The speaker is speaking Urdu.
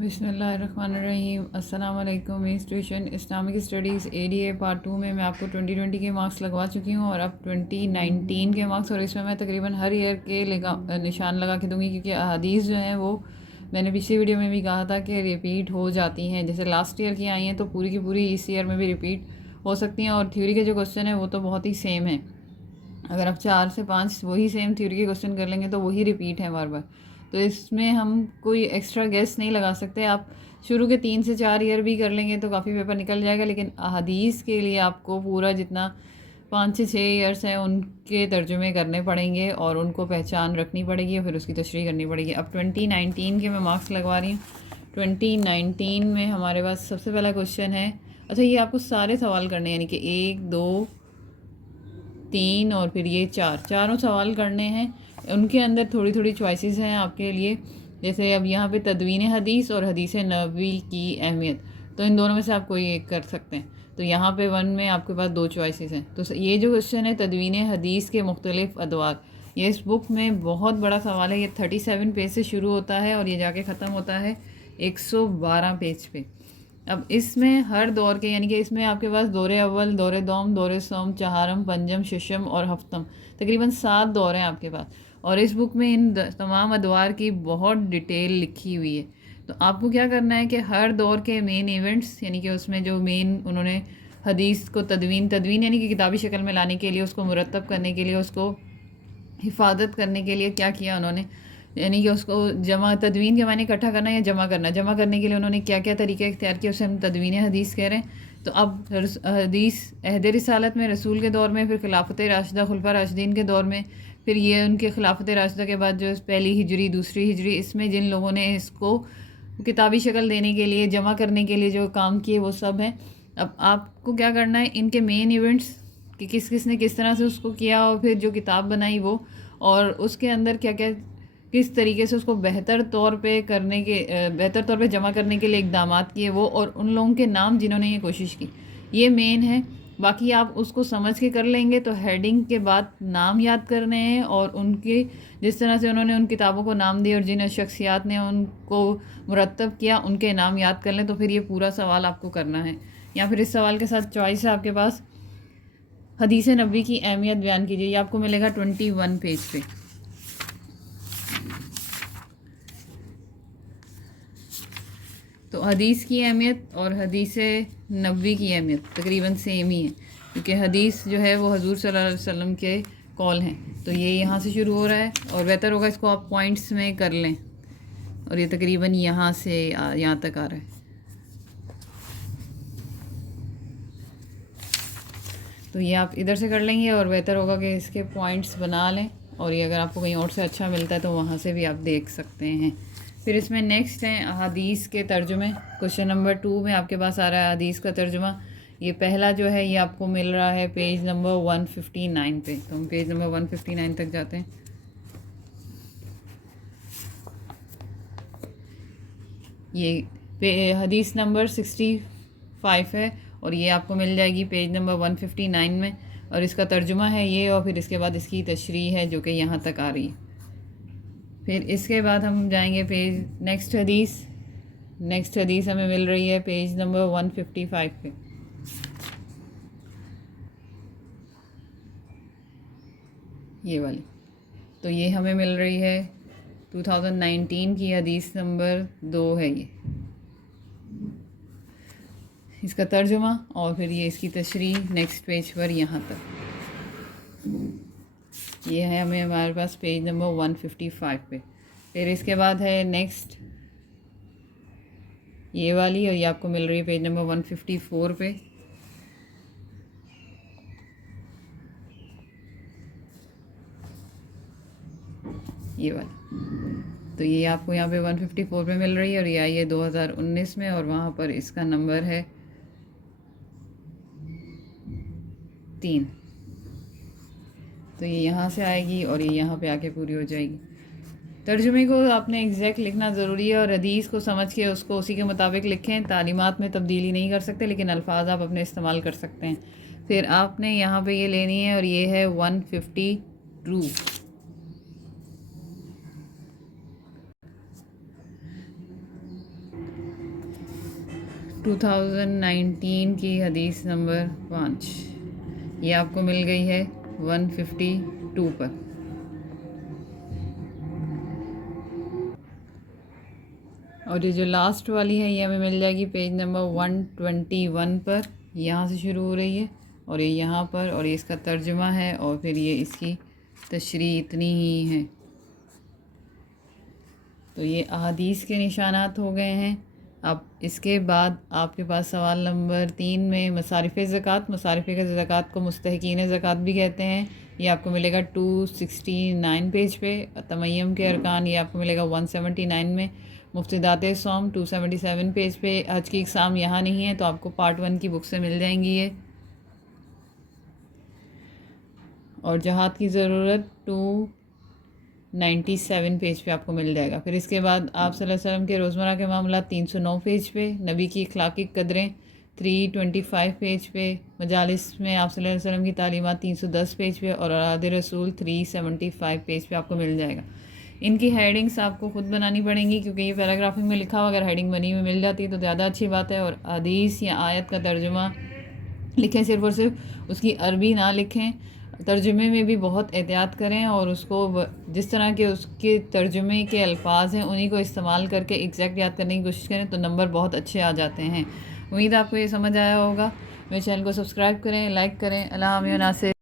بسم اللہ الرحمن الرحیم۔ السلام علیکم۔ Institution Islamic studies ADA part 2 میں آپ کو 2020 کے مارکس لگوا چکی ہوں اور اب 2019 کے مارکس، اور اس میں تقریباً ہر ایئر کے نشان لگا کے دوں گی، کیونکہ احادیث جو ہیں وہ میں نے پچھلی ویڈیو میں بھی کہا تھا کہ ریپیٹ ہو جاتی ہیں، جیسے لاسٹ ایئر کی آئی ہیں تو پوری کی پوری اس ایئر میں بھی ریپیٹ ہو سکتی ہیں، اور تھیوری کے جو کوسچن ہیں وہ تو بہت ہی سیم ہیں۔ اگر آپ 4 سے 5 وہی سیم تھیوری کے کوسچن کر لیں گے تو وہی ریپیٹ ہیں بار بار، تو اس میں ہم کوئی ایکسٹرا گیس نہیں لگا سکتے۔ آپ شروع کے 3 سے 4 ایئر بھی کر لیں گے تو کافی پیپر نکل جائے گا، لیکن احادیث کے لیے آپ کو پورا جتنا 5 سے 6 ایئرس ہیں ان کے ترجمے کرنے پڑیں گے اور ان کو پہچان رکھنی پڑے گی اور پھر اس کی تشریح کرنی پڑے گی۔ اب 2019 کے میں مارکس لگوا رہی ہوں۔ 2019 میں ہمارے پاس سب سے پہلا کوشچن ہے، اچھا یہ آپ کو سارے سوال کرنے ہیں، یعنی کہ 1 2 3 اور پھر یہ چاروں سوال کرنے ہیں۔ ان کے اندر تھوڑی تھوڑی چوائسیز ہیں آپ کے لیے، جیسے اب یہاں پہ تدوین حدیث اور حدیث نبوی کی اہمیت، تو ان دونوں میں سے آپ کوئی ایک کر سکتے ہیں۔ تو یہاں پہ 1 میں آپ کے پاس 2 چوائسیز ہیں۔ تو یہ جو کوشچن ہے تدوین حدیث کے مختلف ادوار، یہ اس بک میں بہت بڑا سوال ہے۔ یہ 37 پیج سے شروع ہوتا ہے اور یہ جا کے ختم ہوتا ہے 112 پیج پہ۔ اب اس میں ہر دور کے، یعنی کہ اس میں آپ کے پاس دور اول، دور دوم، دور سوم، چہارم، پنجم، ششم اور ہفتم، تقریباً 7 دور ہیں آپ کے پاس، اور اس بک میں ان تمام ادوار کی بہت ڈیٹیل لکھی ہوئی ہے۔ تو آپ کو کیا کرنا ہے کہ ہر دور کے مین ایونٹس، یعنی کہ اس میں جو مین انہوں نے حدیث کو تدوین یعنی کہ کتابی شکل میں لانے کے لیے، اس کو مرتب کرنے کے لیے، اس کو حفاظت کرنے کے لیے کیا کیا انہوں نے، یعنی کہ اس کو تدوین کے معنی اکٹھا کرنا یا جمع کرنے کے لیے انہوں نے کیا کیا طریقہ اختیار کیا، اسے ہم تدوین حدیث کہہ رہے ہیں۔ تو اب حدیث عہد رسالت میں، رسول کے دور میں، پھر خلافت راشدہ، خلفاء راشدین کے دور میں، پھر یہ ان کے خلافت راشدہ کے بعد جو پہلی ہجری، دوسری ہجری، اس میں جن لوگوں نے اس کو کتابی شکل دینے کے لیے، جمع کرنے کے لیے جو کام کیے وہ سب ہیں۔ اب آپ کو کیا کرنا ہے، ان کے مین ایونٹس کہ کس کس نے کس طرح سے اس کو کیا، اور پھر جو کتاب بنائی وہ، اور اس کے اندر کیا کیا کس طریقے سے اس کو بہتر طور پہ جمع کرنے کے لیے اقدامات کیے وہ، اور ان لوگوں کے نام جنہوں نے یہ کوشش کی، یہ مین ہے۔ باقی آپ اس کو سمجھ کے کر لیں گے تو ہیڈنگ کے بعد نام یاد کرنے ہیں، اور ان کے جس طرح سے انہوں نے ان کتابوں کو نام دیے اور جن شخصیات نے ان کو مرتب کیا ان کے نام یاد کر لیں، تو پھر یہ پورا سوال آپ کو کرنا ہے۔ یا پھر اس سوال کے ساتھ چوائس ہے آپ کے پاس، حدیث نبوی کی اہمیت بیان کیجیے، یہ آپ کو ملے گا 21 پیج پہ۔ تو حدیث کی اہمیت اور حدیث نبوی کی اہمیت تقریباً سیم ہی ہے، کیونکہ حدیث جو ہے وہ حضور صلی اللہ علیہ وسلم کے قول ہیں، تو یہ یہاں سے شروع ہو رہا ہے، اور بہتر ہوگا اس کو آپ پوائنٹس میں کر لیں، اور یہ تقریباً یہاں سے یہاں تک آ رہا ہے۔ تو یہ آپ ادھر سے کر لیں گے، اور بہتر ہوگا کہ اس کے پوائنٹس بنا لیں، اور یہ اگر آپ کو کہیں اور سے اچھا ملتا ہے تو وہاں سے بھی آپ دیکھ سکتے ہیں۔ پھر اس میں نیکسٹ ہیں احادیث کے ترجمے۔ کوشچن نمبر 2 میں آپ کے پاس آ رہا ہے حدیث کا ترجمہ۔ یہ پہلا جو ہے یہ آپ کو مل رہا ہے پیج نمبر 159 پہ، تو ہم پیج نمبر 159 تک جاتے ہیں۔ یہ حدیث نمبر 65 ہے، اور یہ آپ کو مل جائے گی پیج نمبر 159 میں، اور اس کا ترجمہ ہے یہ، اور پھر اس کے بعد اس کی تشریح ہے جو کہ یہاں تک آ رہی ہے۔ پھر اس کے بعد ہم جائیں گے نیکسٹ حدیث ہمیں مل رہی ہے پیج نمبر 155 پہ۔ یہ والی، تو یہ ہمیں مل رہی ہے 2019 کی حدیث نمبر 2 ہے یہ، اس کا ترجمہ، اور پھر یہ اس کی تشریح نیکسٹ پیج پر یہاں تک، یہ ہے ہمارے پاس پیج نمبر 155 پہ۔ پھر اس کے بعد ہے نیکسٹ یہ والی، اور یہ آپ کو مل رہی ہے پیج نمبر 154 پہ۔ یہ والی، تو یہ آپ کو یہاں پہ 154 پہ مل رہی ہے، اور یہ آئی ہے 2019 میں، اور وہاں پر اس کا نمبر ہے 3۔ تو یہ یہاں سے آئے گی اور یہ یہاں پہ آ کے پوری ہو جائے گی۔ ترجمے کو آپ نے ایگزیکٹ لکھنا ضروری ہے، اور حدیث کو سمجھ کے اس کو اسی کے مطابق لکھیں۔ تعلیمات میں تبدیلی نہیں کر سکتے، لیکن الفاظ آپ اپنے استعمال کر سکتے ہیں۔ پھر آپ نے یہاں پہ یہ لینی ہے، اور یہ ہے 152۔ 2019 کی حدیث نمبر 5 یہ آپ کو مل گئی ہے 152 پر. اور یہ جو لاسٹ والی ہے یہ ہمیں مل جائے گی پیج نمبر 121 پر. یہاں سے شروع ہو رہی ہے اور یہ یہاں پر، اور یہ اس کا ترجمہ ہے، اور پھر یہ اس کی تشریح اتنی ہی ہے. تو یہ احادیث کے نشانات ہو گئے ہیں. اب اس کے بعد آپ کے پاس سوال نمبر 3 میں مصارف زکوٰۃ. مصارف زکوٰۃ کو مستحقین زکوٰۃ بھی کہتے ہیں. یہ آپ کو ملے گا 269 پیج پہ. تمیم کے ارکان یہ آپ کو ملے گا 179 میں. مفتدات صوم 277 پیج پہ. حج کی اقسام یہاں نہیں ہے تو آپ کو پارٹ 1 کی بک سے مل جائیں گی یہ. اور جہاد کی ضرورت 297 پیج پہ آپ کو مل جائے گا. پھر اس کے بعد آپ صلی اللہ علیہ وسلم کے روزمرہ کے معاملات 309 پیج پہ. نبی کی اخلاقی قدریں 325 پیج پہ. مجالس میں آپ صلی اللہ علیہ وسلم کی تعلیمات 310 پیج پہ. اور اوراد رسول 375 پیج پہ آپ کو مل جائے گا. ان کی ہیڈنگس آپ کو خود بنانی پڑیں گی کیونکہ یہ پیراگرافنگ میں لکھا ہوا، اگر ہیڈنگ بنی ہوئی مل جاتی ہے تو زیادہ اچھی بات ہے. اور حدیث یا آیت کا ترجمہ لکھیں صرف اور صرف، اس کی عربی نہ لکھیں. ترجمے میں بھی بہت احتیاط کریں اور اس کو جس طرح کے اس کے ترجمے کے الفاظ ہیں انہی کو استعمال کر کے ایگزیکٹ یاد کرنے کی کوشش کریں تو نمبر بہت اچھے آ جاتے ہیں. امید آپ کو یہ سمجھ آیا ہوگا. میرے چینل کو سبسکرائب کریں، لائک کریں. اللہ حافظ.